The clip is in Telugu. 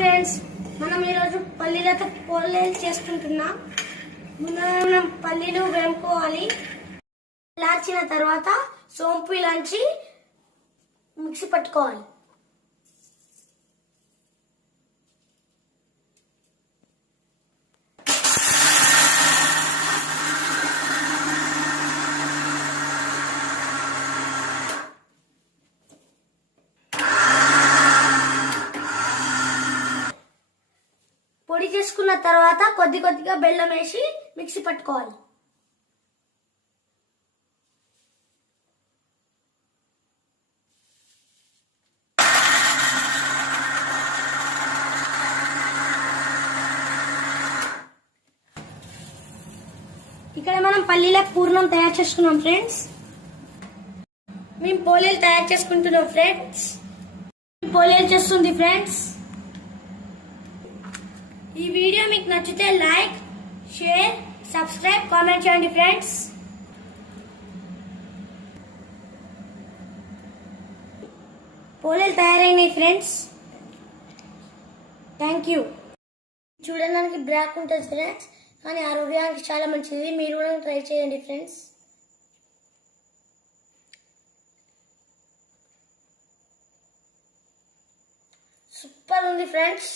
ఫ్రెండ్స్ మనం ఈరోజు పల్లీలతో పోలేలు చేసుకుంటున్నాం. ముందు మనం పల్లీలు వేముకోవాలి లాచిన తర్వాత సోంపు ఇలాంచి మిక్సీ పట్టుకోవాలి. పొడి చేసుకున్న తర్వాత కొద్ది కొద్దిగా బెల్లం వేసి మిక్సీ పట్టుకోవాలి. ఇక్కడ మనం పల్లీల పూర్ణం తయారు చేసుకున్నాం ఫ్రెండ్స్. మేము పోలేలు తయారు చేసుకుంటున్నాం ఫ్రెండ్స్. పోలేలు చేస్తుంది ఫ్రెండ్స్. ఈ వీడియో మీకు నచ్చితే లైక్ షేర్ సబ్స్క్రైబ్ కామెంట్ చేయండి ఫ్రెండ్స్. పోలేలు తయారైనాయి ఫ్రెండ్స్. థ్యాంక్ యూ చూడడానికి బ్లాక్ ఉంటుంది ఫ్రెండ్స్ కానీ ఆరోగ్యానికి చాలా మంచిది. మీరు కూడా ట్రై చేయండి ఫ్రెండ్స్. సూపర్ ఉంది ఫ్రెండ్స్.